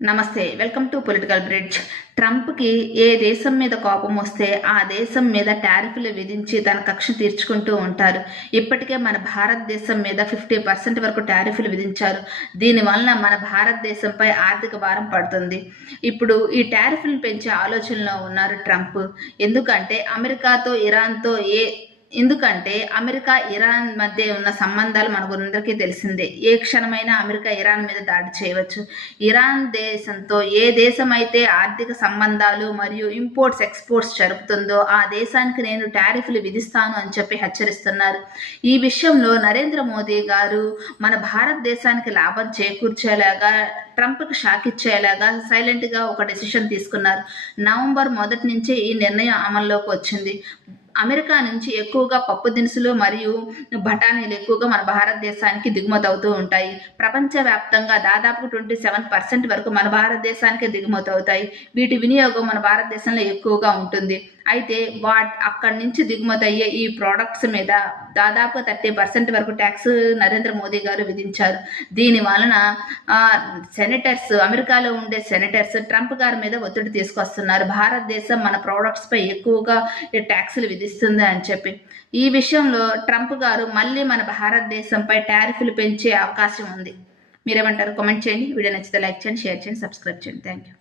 నమస్తే. Welcome to political bridge. ట్రంప్‌కి ఏ దేశం మీద కోపం వస్తే ఆ దేశం మీద టారిఫ్‌లు విధించి తన కక్ష తీర్చుకుంటూ ఉంటారు. ఇప్పటికే మన భారతదేశం మీద 50% వరకు టారిఫ్‌లు విధించారు. దీనివలన మన భారతదేశంపై ఆర్థిక భారం పడుతుంది. ఇప్పుడు ఈ టారిఫ్‌లను పెంచే ఆలోచనలో ఉన్నారు ట్రంప్. ఎందుకంటే అమెరికా, ఇరాన్ మధ్య ఉన్న సంబంధాలు మనకందరికీ తెలిసిందే. ఏ క్షణమైనా అమెరికా ఇరాన్ మీద దాడి చేయవచ్చు. ఇరాన్ దేశంతో ఏ దేశం అయితే ఆర్థిక సంబంధాలు మరియు ఇంపోర్ట్స్ ఎక్స్పోర్ట్స్ జరుపుతుందో ఆ దేశానికి నేను టారిఫ్లు విధిస్తాను అని చెప్పి హెచ్చరిస్తున్నారు. ఈ విషయంలో నరేంద్ర మోదీ గారు మన భారతదేశానికి లాభం చేకూర్చేలాగా, ట్రంప్కి షాక్ ఇచ్చేలాగా సైలెంట్గా ఒక డెసిషన్ తీసుకున్నారు. నవంబర్ 1 నుంచే ఈ నిర్ణయం అమల్లోకి వచ్చింది. అమెరికా నుంచి ఎక్కువగా పప్పు దినుసులు మరియు బఠానీలు ఎక్కువగా మన భారతదేశానికి దిగుమతి అవుతూ ఉంటాయి. ప్రపంచవ్యాప్తంగా దాదాపు 27% వరకు మన భారతదేశానికి దిగుమతి అవుతాయి. వీటి వినియోగం మన భారతదేశంలో ఎక్కువగా ఉంటుంది. అయితే అక్కడి నుంచి దిగుమతి అయ్యే ఈ ప్రోడక్ట్స్ మీద దాదాపు 30% వరకు ట్యాక్స్ నరేంద్ర మోదీ గారు విధించారు. దీని వలన అమెరికాలో ఉండే సెనేటర్స్ ట్రంప్ గారి మీద ఒత్తిడి తీసుకొస్తున్నారు. భారతదేశం మన ప్రోడక్ట్స్పై ఎక్కువగా ట్యాక్సులు విధిస్తుంది అని చెప్పి. ఈ విషయంలో ట్రంప్ గారు మళ్ళీ మన భారతదేశంపై టారిఫ్లు పెంచే అవకాశం ఉంది. మీరేమంటారు? కామెంట్ చేయండి. వీడియో నచ్చితే లైక్ చేయండి, షేర్ చేయండి, సబ్స్క్రైబ్ చేయండి. Thank you.